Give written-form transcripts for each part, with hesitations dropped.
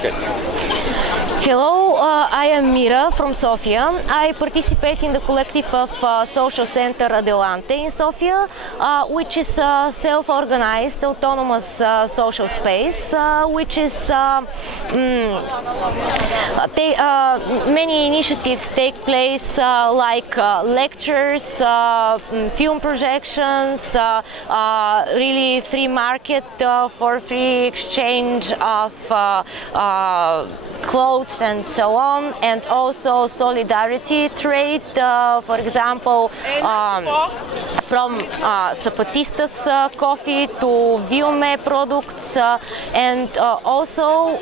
Good. Hello, I am Mira from Sofia. I participate in the collective of social center Adelante in Sofia, which is a self-organized autonomous social space, which is many initiatives take place like lectures, film projections, really free market for free exchange of clothes and so on, and also solidarity trade, for example, from Zapatistas coffee to Viume products, and also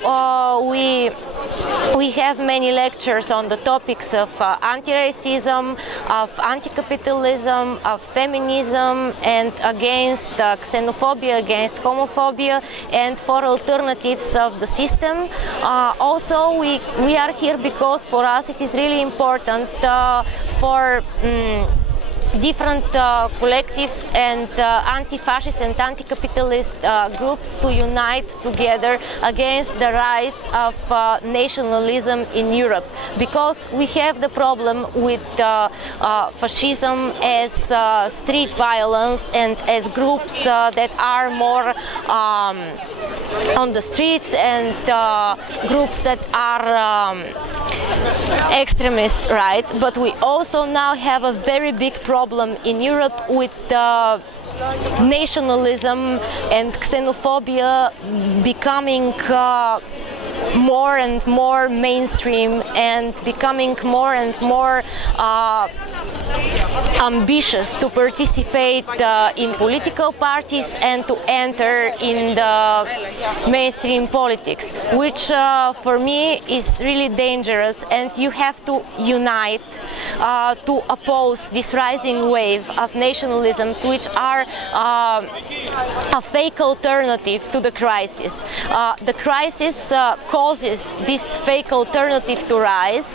we have many lectures on the topics of anti-racism, of anti-capitalism, of feminism, and against xenophobia, against homophobia, and for alternatives of the system. Also, we are here because for us it is really important for different collectives and anti-fascist and anti-capitalist groups to unite together against the rise of nationalism in Europe, because we have the problem with fascism as street violence and as groups that are more on the streets and groups that are extremist, right? But we also now have a very big problem in Europe with nationalism and xenophobia becoming more and more mainstream and becoming more and more ambitious to participate in political parties and to enter in the mainstream politics, which for me is really dangerous, and you have to unite to oppose this rising wave of nationalisms, which are a fake alternative to the crisis. The crisis causes this fake alternative to rise.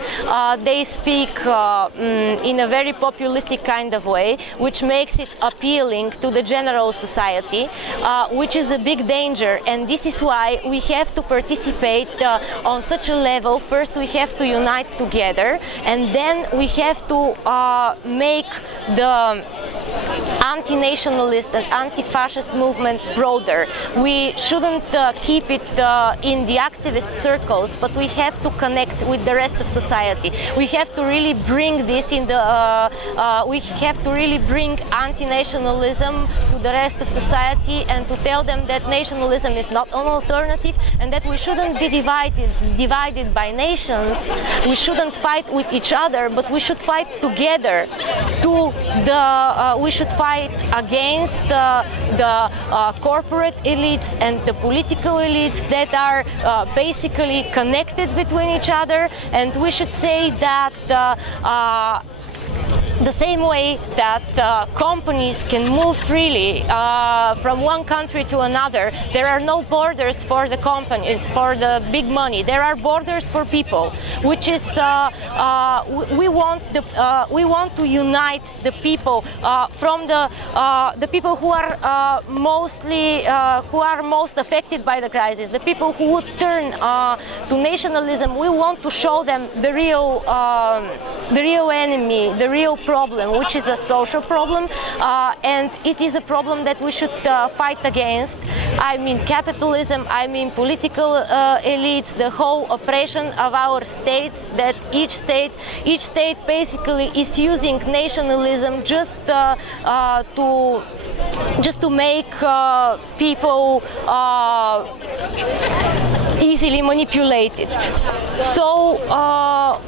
They speak in a very populistic kind of way, which makes it appealing to the general society, which is a big danger. And this is why we have to participate on such a level. First, we have to unite together, and then we have to make the anti-nationalist and anti-fascist movement broader. We shouldn't keep it in the activist circles, but we have to connect with the rest of society. We have to really bring this in the we have to really bring anti-nationalism to the rest of society and to tell them that nationalism is not an alternative and that we shouldn't be divided by nations. We shouldn't fight with each other, but we should fight together. We should fight against the corporate elites and the political elites that are basically connected between each other, and we should say that the same way that companies can move freely from one country to another, there are no borders for the companies, for the big money. There are borders for people, which is we want to unite the people from the people who are most affected by the crisis, the people who would turn to nationalism. We want to show them the real enemy, the real problem, which is a social problem, and it is a problem that we should fight against. I mean capitalism, I mean political elites, the whole oppression of our states, that each state basically is using nationalism just to make people easily manipulated. So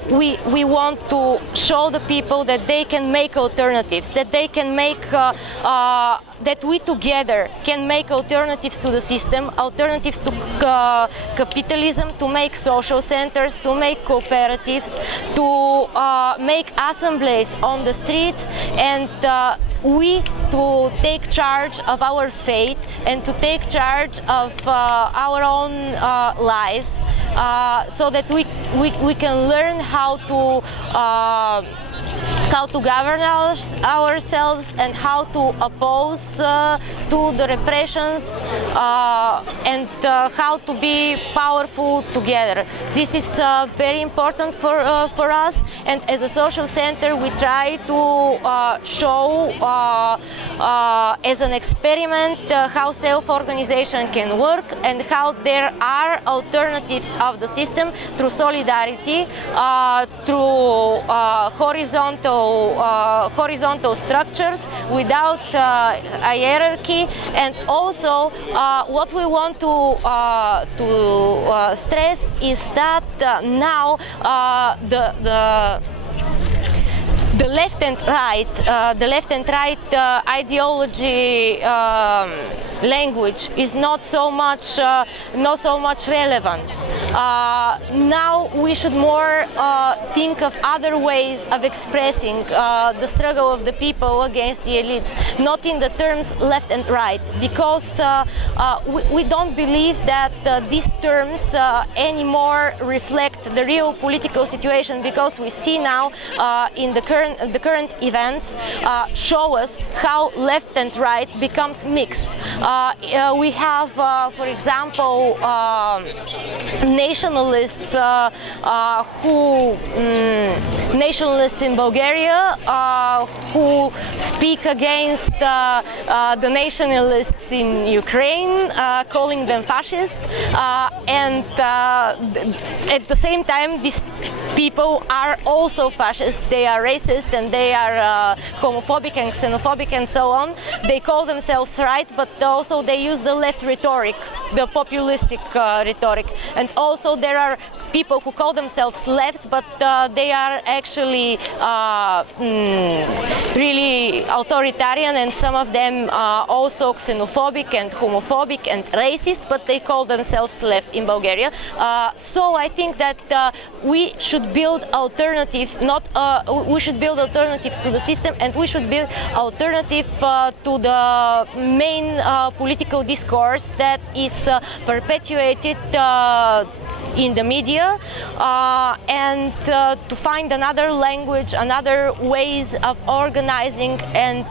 we want to show the people that they can make alternatives, that they can make that we together can make alternatives to the system, alternatives to capitalism, to make social centers, to make cooperatives, to make assemblies on the streets, and we to take charge of our fate and to take charge of our own lives, so that we can learn how to how to govern ourselves and how to oppose to the repressions and how to be powerful together. This is very important for us, and as a social center we try to show as an experiment how self-organization can work and how there are alternatives of the system through solidarity, through horizontal structures without hierarchy, and also what we want to stress is that now the left and right ideology language is not so much relevant. Now we should more think of other ways of expressing the struggle of the people against the elites, not in the terms left and right, because we don't believe that these terms anymore reflect the real political situation, because we see now in the current events show us how left and right becomes mixed. We have, for example, nationalists nationalists in Bulgaria who speak against the nationalists in Ukraine, calling them fascist, and at the same time these people are also fascist. They are racist and they are homophobic and xenophobic and so on. They call themselves right, but also they use the left rhetoric, the populistic rhetoric. And also there are people who call themselves left, but they are actually really authoritarian, and some of them also xenophobic and homophobic and racist, but they call themselves left in Bulgaria. So I think that we should build alternatives, we should build alternatives to the system, and we should build alternative to the main political discourse that is perpetuated in the media, and to find another language, another ways of organizing, and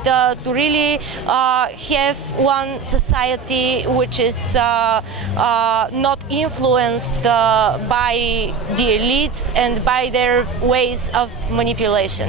to really have one society which is not influenced by the elites and by their ways of manipulation.